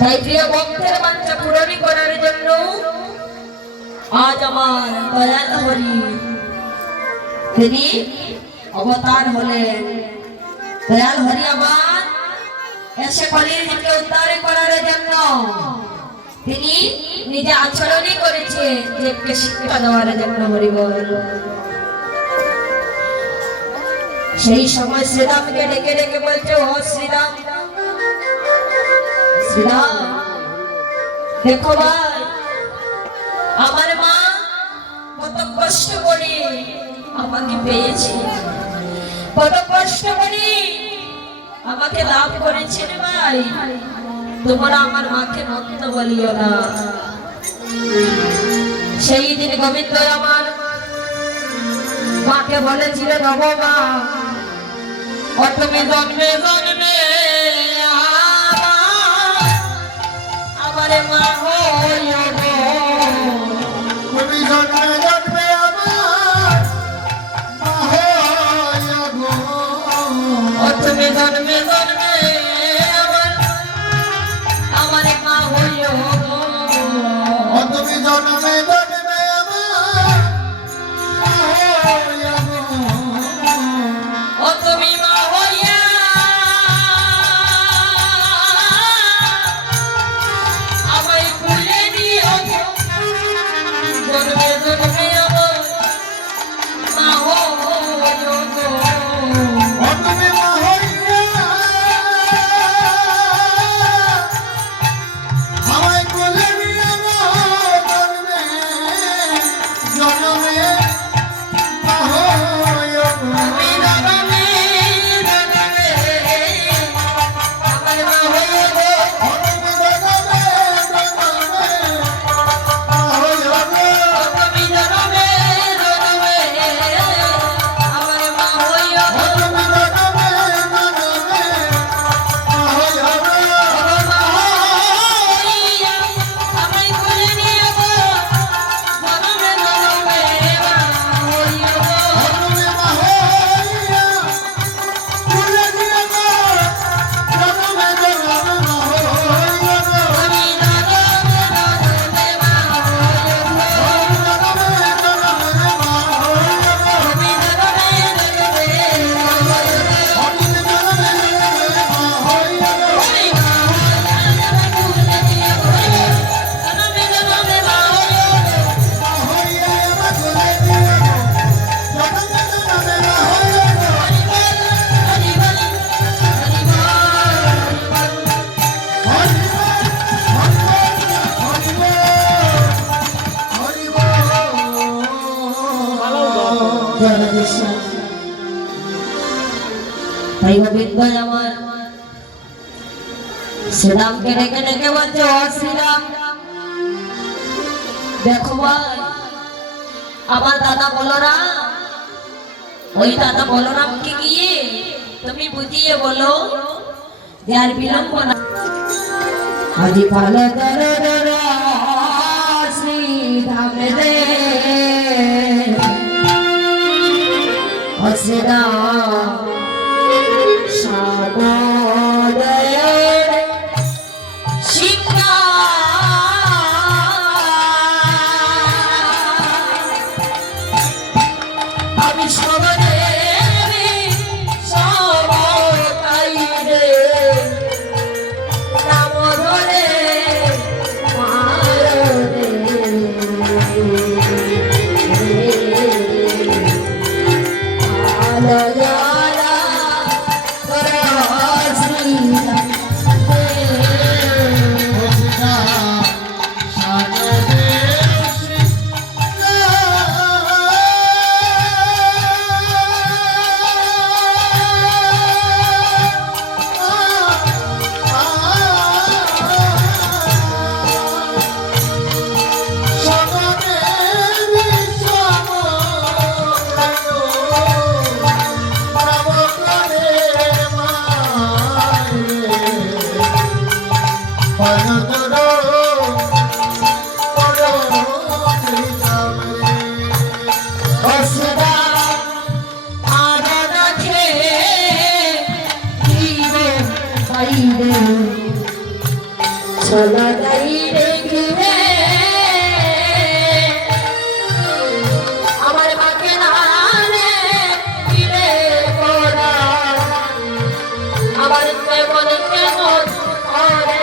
তাই প্রিয় ভক্তের বাঞ্ছা পূরণ করার জন্য আজ আমার দয়াল হরি তিনি অবতার হলেন। দয়াল হরি আমার এসে কলিযুগকে উদ্ধার করার জন্য তিনি নিজে আচরণই করেছে দেবকে শিক্ষা দেওয়ার জন্য। হরি বল। সেই সময় শ্রীরামকে ডেকে ডেকে বলছে, ও শ্রীরাম, শ্রীরাম দেখো ভাই, আমার মা কত কষ্ট করে আমাকে পেয়েছে, কত কষ্ট করে আমাকে লাভ করেছেন ভাই, তোমরা আমার মাকে মন্দ বলিও না। সেই দিন গোবিন্দ আমার মাকে বলেছিল, নবো মা, তুমি জন্মে জন্মে আমার মা হইও গো, তুমি জন্মে জন্মে আমার মা হইও গো, তুমি জন্মে জন্মে আমার মা হইও গো, তুমি জন্মে জন্মে আমার মা হইও গো, তুমি মা হইয়া আমায় খুলে দিও, জন্মে জন্মে জয় রাধে শ্যাম। তাই গোবিন্দ আমার শ্রীরামকে ডেকে ডেকে বলছে, ও শ্রীরাম, দেখো ভাই, আমার দাদা বলরাম, ওই দাদা বলরামকে গিয়ে তুমি বুঝিয়ে বলো যে আর বিলম্ব না, আজি ভালো শ্রীরাম রে শ্রীরাম সাবদয়ের শিক্ষা আমি সবদেবী সবতাই রে নাম ধরে মারদে চলা যাই রে ঘিরে আমার মাকে না রে ঘিরে গোরা আমার কেমন কেমন করে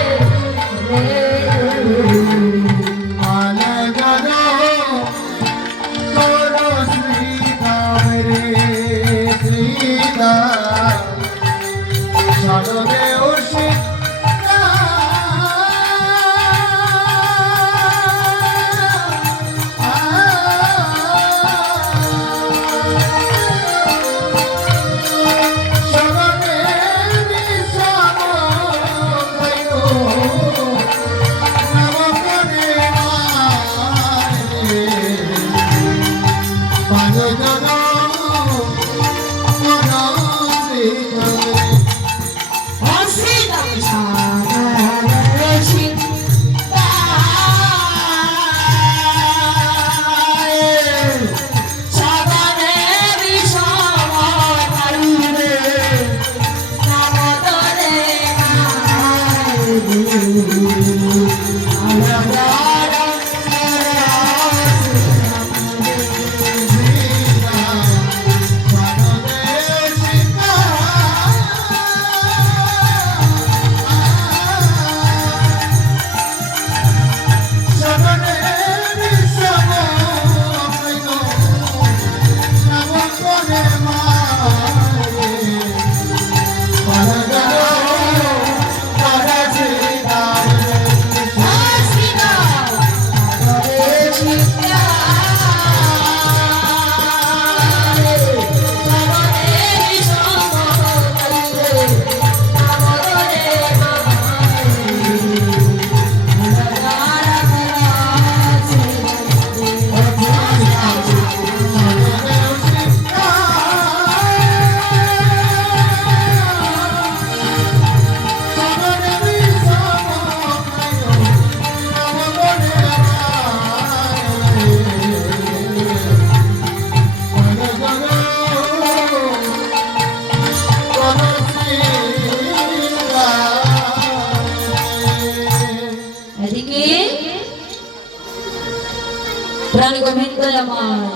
প্রাণ গোবিন্দ আমার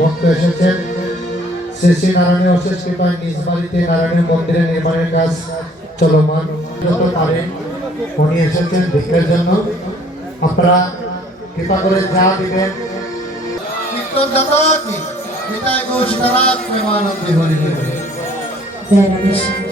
ভক্ত এসেছেন শ্রী শ্রী নারায়ণের অশেষ কৃপায় নিজ বাড়িতে নারায়ণের মন্দিরের নির্মাণের কাজ চলমান যত পারেন উনি এসেছেন ভিক্ষের জন্য। আপনারা কৃপা করে যা দিবেন কীর্তন দাতাকে বিদায় ঘোষ তারাত প্রেমানন্দে হরি হরি। জয় রাধে শ্যাম।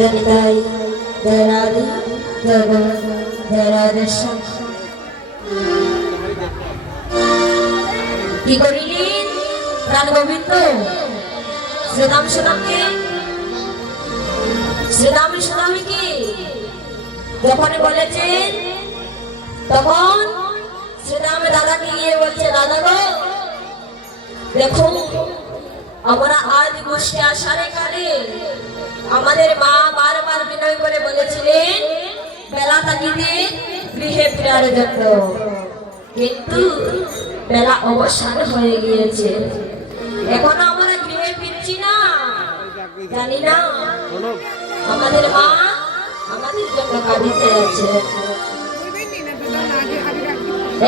জনিতাই জয় রাধে জয় গোবিন্দ জয় রাধেশ্যাম। কি করিলেন প্রাণ গোবিন্দ শ্রীরাম সুদামকে? শ্রীরাম সুদামকে যখন বলেছেন তখন শ্রীরাম দাদাকে গিয়ে বলছে, দাদা গো দেখো আমরা আজ গোষ্ঠী আসারে কালে আমাদের মা বারবার বিনয় করে বলেছিলেন বেলা তাকিতে গৃহে ফেরার জন্য, কিন্তু বেলা অবসান হয়ে গিয়েছে, এখনো আমরা গৃহে ফিরছি না। জানি না আমাদের মা আমাদের জন্য কাঁদিতে আছে।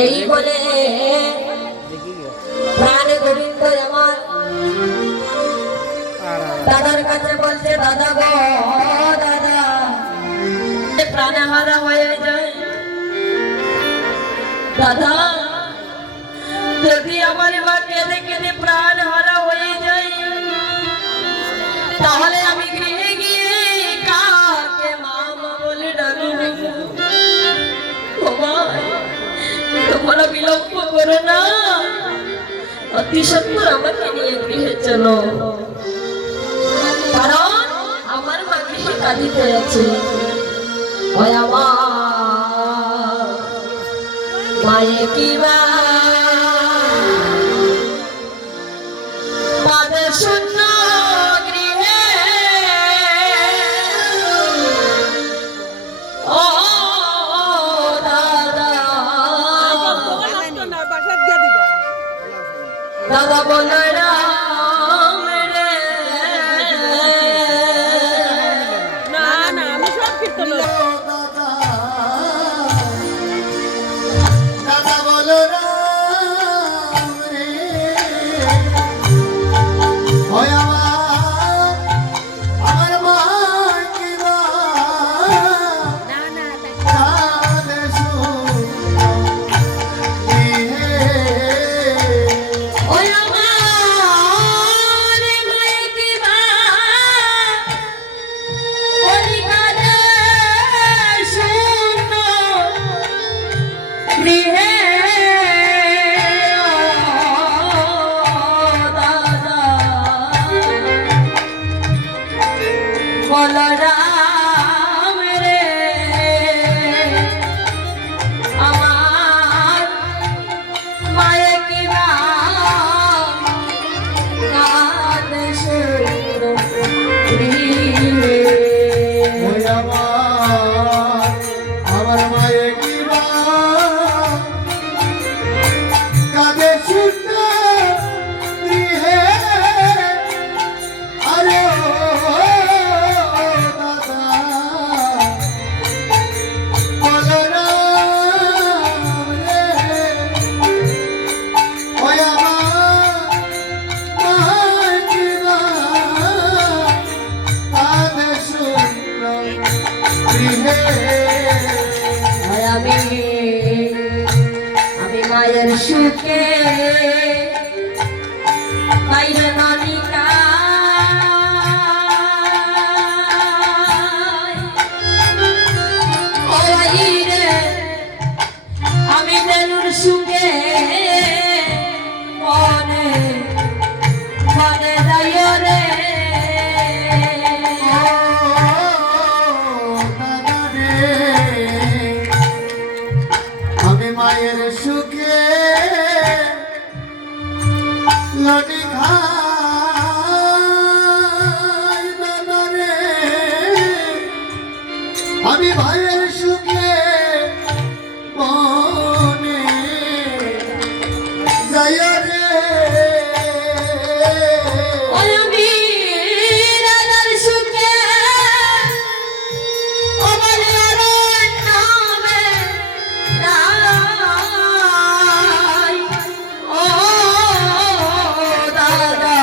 এই বলে প্রাণ গোবিন্দ আমার দাদার কাছে বলছে, দাদা গো দাদা প্রাণহারা হয়ে যায়, দাদা যদি আমার মা কেঁদে কেঁদে প্রাণ হারা হয়ে যায় তাহলে আমি গৃহে গিয়ে কাকে মা মা বলে ডাকবো? তোমরা বিলম্ব করো না, অতি সত্বর আমাকে নিয়ে গৃহে চলো, কারণ আমার মা গৃহে কাঁদিতে আছে। ওই আমার মায়ে কি মা পাদে শূন্য গৃহে, ও দাদা দাদা বলে রাম রে, না না আমি সব কীর্তন দাদা বলো রাম রে, ওই আমার মা কি মা কাঁদে শুনো গৃহে। ওই আমার মায়ে কি মা বলি কাঁদে শূন্য গৃহে, বলরাম রে আমার মায়ে কি কাঁদে শূন্য গৃহে। ওই আমার মায়ে কি মা কাঁদে শুনো গৃহে। আরে ও দাদা বলরাম রে, ওই আমার মায়ে কি মা কাঁদে শুনো গৃহে। আর আমি মায়ের সুখে বাইরে নানিকা রে, আমি তেনুর সুখে মনে মনে যাই রে। আমি মায়ের সুখে লনি খাই দাদা রে, আমি ভাইয়ের সুখে মনে যাই রে। ওই আমি রাজার সুখে আমার নামে নাই, ও দাদা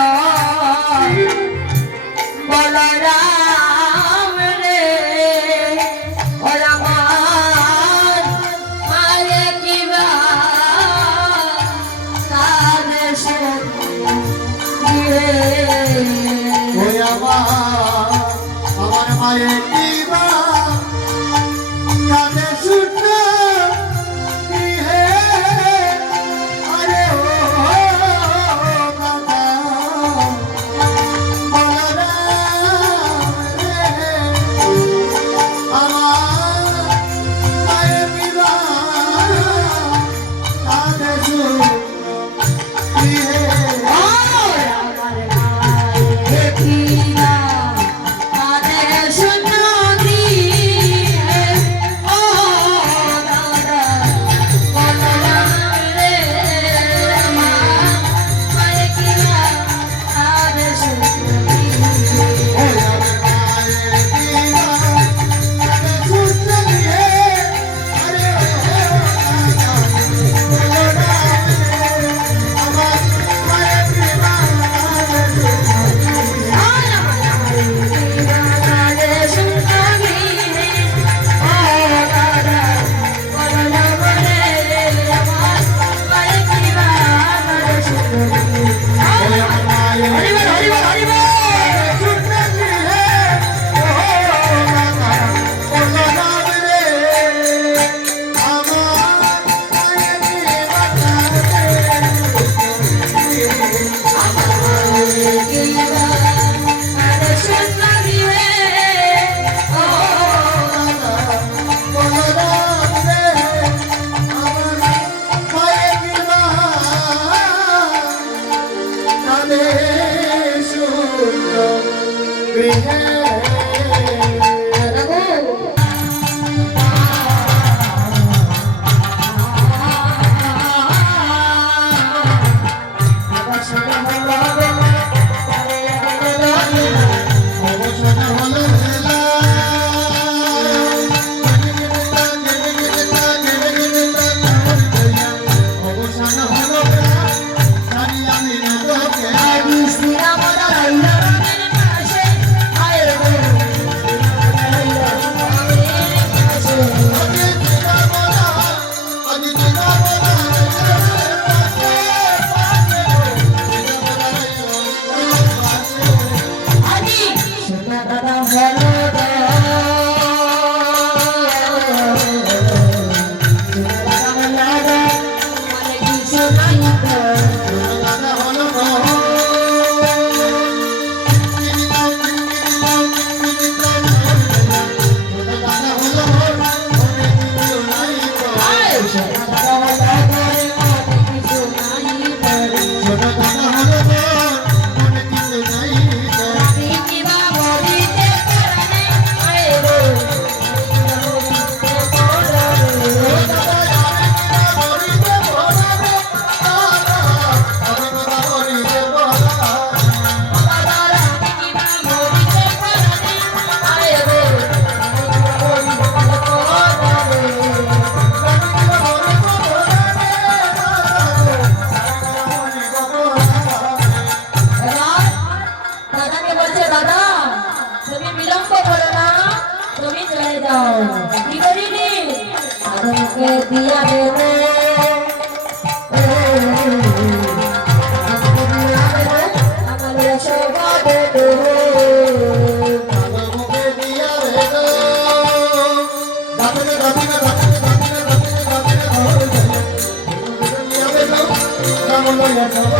লইয়া যাব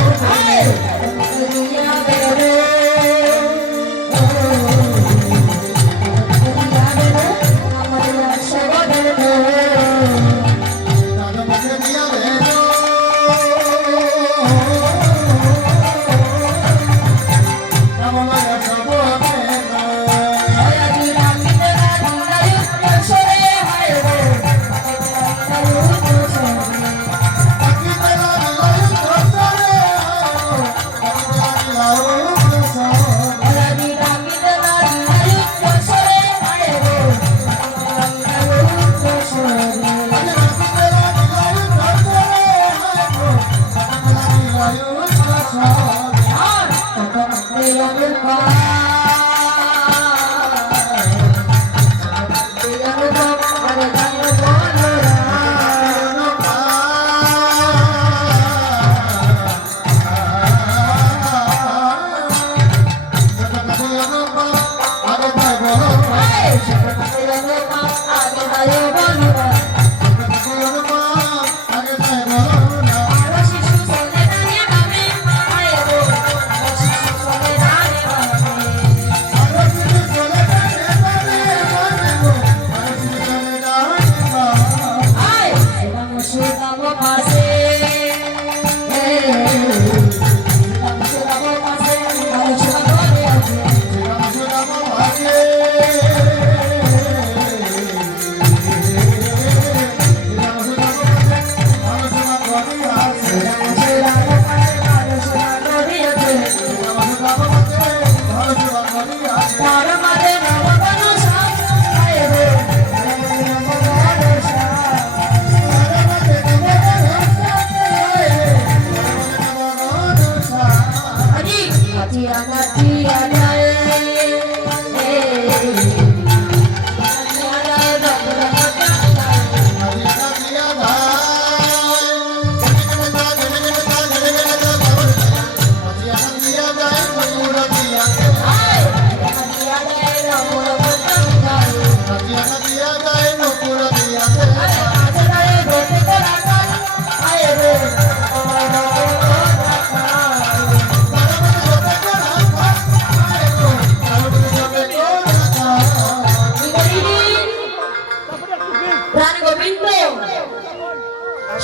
রানী গোবিন্দ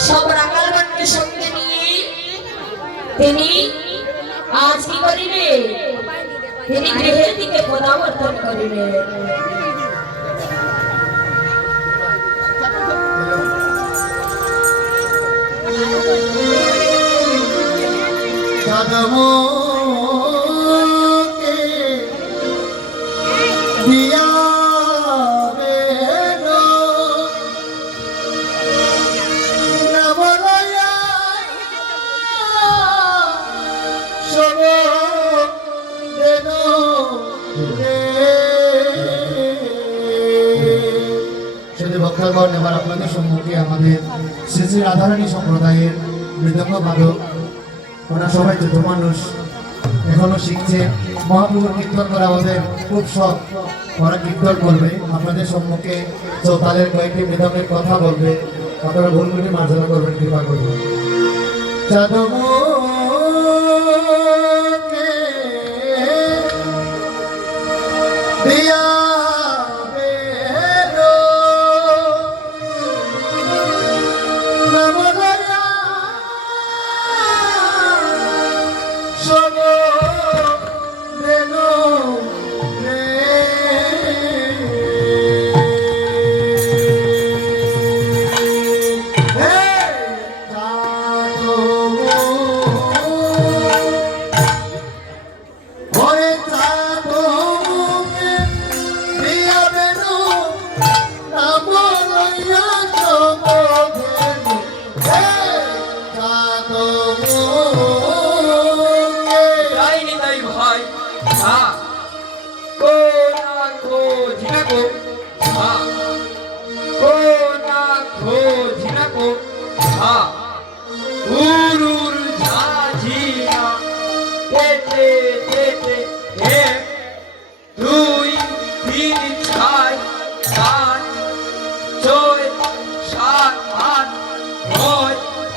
সব রাখালগণকে সঙ্গে নিয়ে তিনি আজ কি করিবে? তিনি গৃহের দিকে পদাবর্তন করিবে। এবার আপনাদের সম্মুখে আমাদের শ্রী শ্রী রাধারানী সম্প্রদায়ের মৃদঙ্গ বাদক, ওরা সবাই যুদ্ধ মানুষ, এখনো শিখছে। মহাপ্রভুর কীর্তন করা আমাদের খুব শখ, ওরা কীর্তন করবে, আপনাদের সম্মুখে চৌতালের কয়েকটি মৃদঙ্গের কথা বলবে, আপনারা ভুলগুলি মার্জনা করবেন, কৃপা করবেন।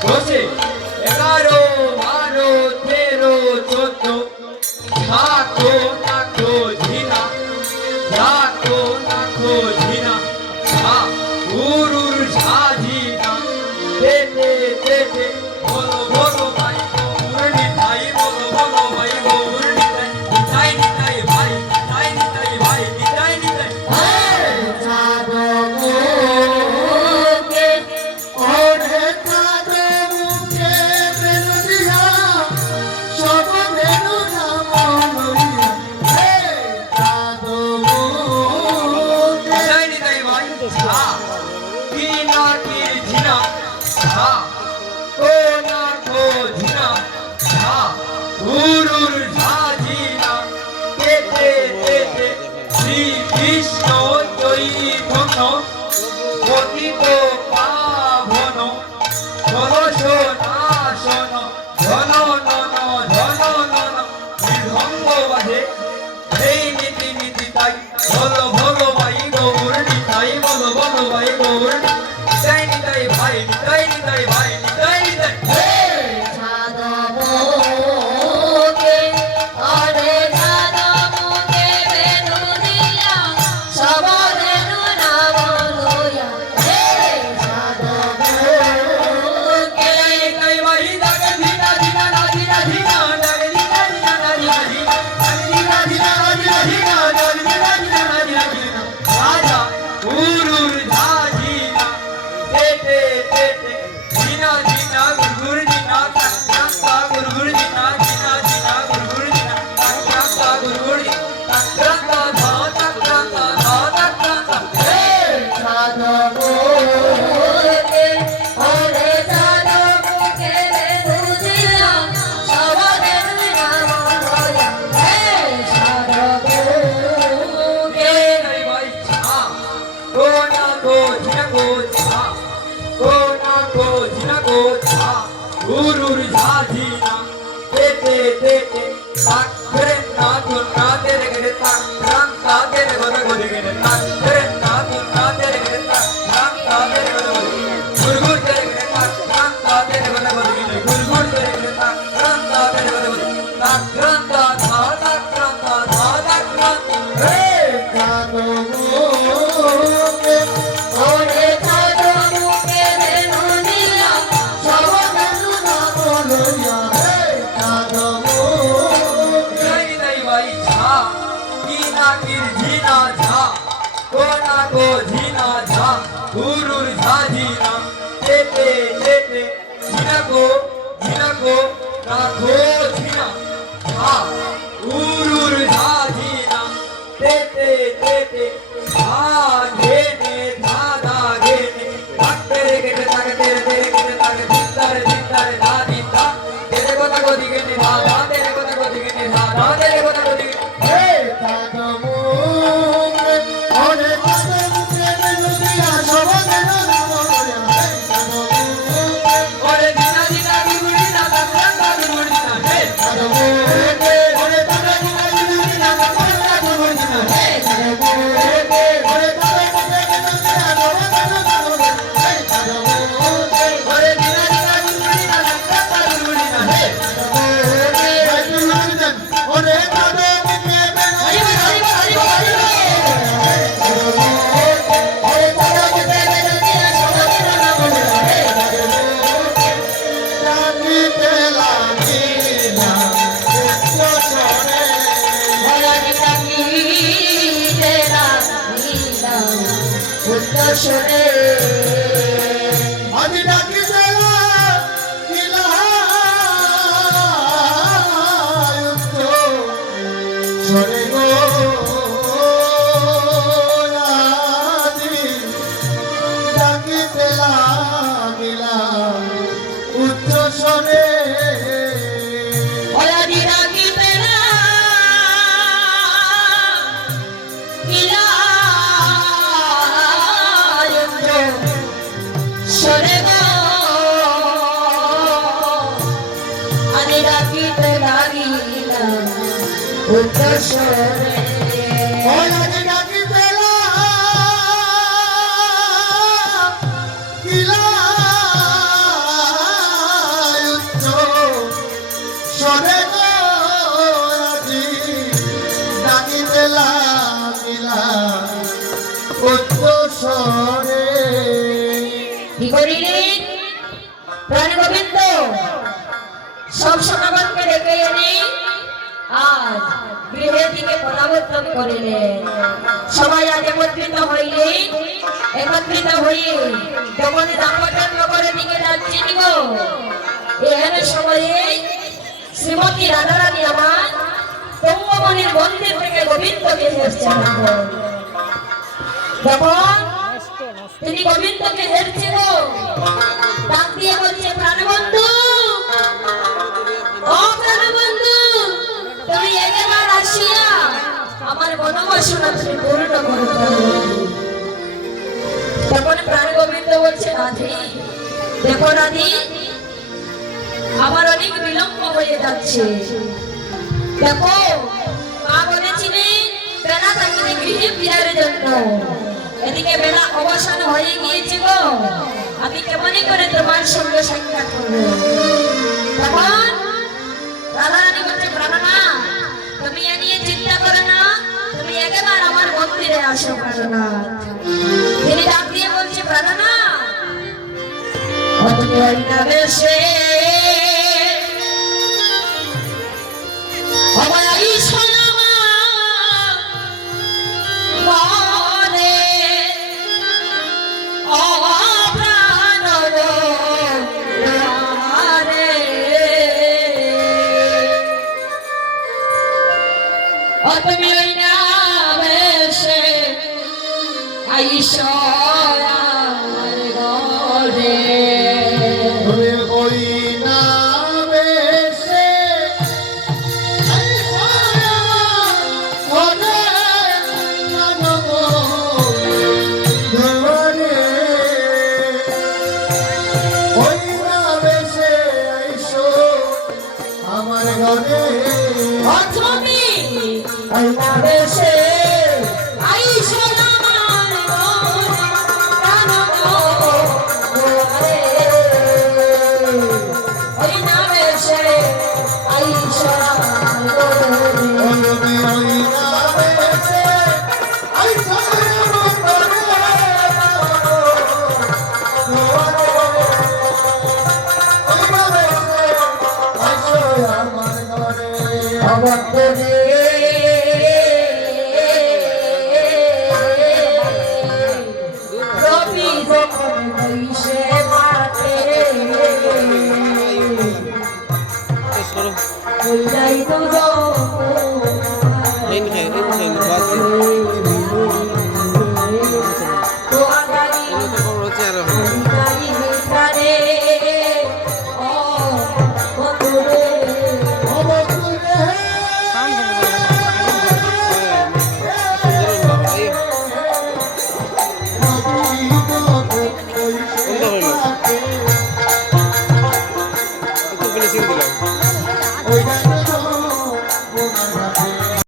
বসে 11 গো পাবন ধন সোনা সোন ধন নন ধন নন বিধঙ্গ বাজে এই নীতি নীতি তাই বলো বলো ভাই গৌরী তাই বলো বলো ভাই গৌরী তাই নিতাই ভাই নিতাই নিতাই ভাই নিতাই নিতাই যাদবকে ওরে যাদবকে বেনু দিয়া সবরেনু নাম লইয়া হে যাদবকে তাই ভাই দাগ দিনা দিনা না দিনা দিনা দাগ দিনা দিনা না দিনা দিনা দাগ দিনা দিনা না দিনা দিনা দাগ দিনা দিনা না দিনা দিনা রাজা উরুর ঝাজিনা তেতে তেতে দিনা দিনা গুরগুর দিনা তাক্কা গুরগুর দিনা দিনা দিনা গুরগুর দিনা তাক্কা গুরগুর দিনা তাক্কা ধা তাক্কা ধা তাক্কা হে যাদবকে ওরে যাদবকে বেনু দিয়া সবরেনু নাম লইয়া হে যাদবকে নাই ভাই ছা কোনা গো জিনা গো ছা কোনা গো জিনা গো ছা উরুর ঝাজিনা তেতে তেতে তাকরে না তুন না তেরে গরে তাক রাম তা তেরে গরে গরে গরে তাকরে না তুন না তেরে গরে তাক রাম তা তেরে গরে গরে গুরগুর তেরে গরে তাক রাম তা তেরে গরে গরে গরে গুরগুর তেরে গরে তাক রাম তা তেরে গরে গরে তাক রাম তা ধা তাক রাম তা ধা তাক রাম হে যাদবকে ওরে যাদবকে বেনু দিয়া সবরেনু নাম লইয়া হে যাদবকে नहीं नहीं भाई झा कीना किर झीना झा कोना को झीना झा उरुर झा झीना तेते तेते झीना को राखो झीना झा उरुर झा झीना तेते तेते झा घेने धादा घेने तेरे के ताके तेरे के ताके दित्तारे दित्तारे धा दित्ता तेरे को ताको दिगेने धादा तेरे को ताको दिगेने धादा तेरे को ताको दिगेने হে যাদবকে ওরে যাদবকে বেনু দিয়া সবরেনু নাম লইয়া হে যাদবকে ओरे दीना दीना गुरुड़ी ना ताका गुरुड़ी ना हे যাদবকে ওরে যাদবকে বেনু দিয়া সবরেনু নাম লইয়া হে যাদবকে ওরে যাদবকে বেনু দিয়া সবরেনু নাম লইয়া হে যাদবকে ओरे दीना दीना गुरुड़ी ना ताका गुरुड़ी ना हे ওরে যাদবকে বেনু জানিতে লাগিলা উচ্চস্বরে আমি ডাকিতে লাগিলা উচ্চস্বরে গো আজি ডাকিতে লাগিলা উচ্চস্বরে ওই আজি ডাকিতে লাগিলা উচ্চস্বরে গো আজি ডাকিতে লাগিলা উচ্চস্বরে কি করিলেন প্রাণ গোবিন্দ সব সমাগমকে ডেকে এনে আজ গৃহের দিকে পদাবর্তন করিলেন। সবাই আজ একত্রিত হইলেন। একত্রিত হয়ে যখন দামোদর নগরের দিকে যাচ্ছেন গো, এহেন সময়ে শ্রীমতী রাধারানী আমার তঙ্গমণির মন্দির থেকে গোবিন্দকে হেরছেন। তখন তিনি গোবিন্দকে হেরছে গো, ডাক দিয়ে বলছে, প্রাণবন্ধু, ও প্রাণবন্ধু, তুমি একবার আসিয়া আমার মনোবাসনা তুমি পূর্ণ করো। তখন প্রাণ গোবিন্দ রাধে, দেখো রাধে, আমার অনেক বিলম্ব হয়ে যাচ্ছে। দেখো মা বলেছিলেন বেলা থাকিলে গৃহে ফিরার জন্য, এদিকে বেলা অবসান হয়ে গিয়েছে গো, আমি কেমনই করে তোমার সঙ্গে সাক্ষাৎ করবো। তখন রাধারানী বলছে প্রাণনা, তুমি এ নিয়ে চিন্তা করো না, তুমি একবার আমার মন্দিরে আসো প্রাণনা। তিনি ডাক দিয়ে বলছে প্রাণনা, তুমি ওই নামে সে আমার এই সোনামা মনে অপ্রাণ রে, তুমি ওই নামে সে আইসো আমার ঘরে। তুমি ওই নামে সে আমার ঘরে তুমি ওই নামে সে আইসো আমার ঘরে, ওই নামে সে আইসো আমার ঘরে। রবি যখন বইসে মাঠে, ওই যাই তো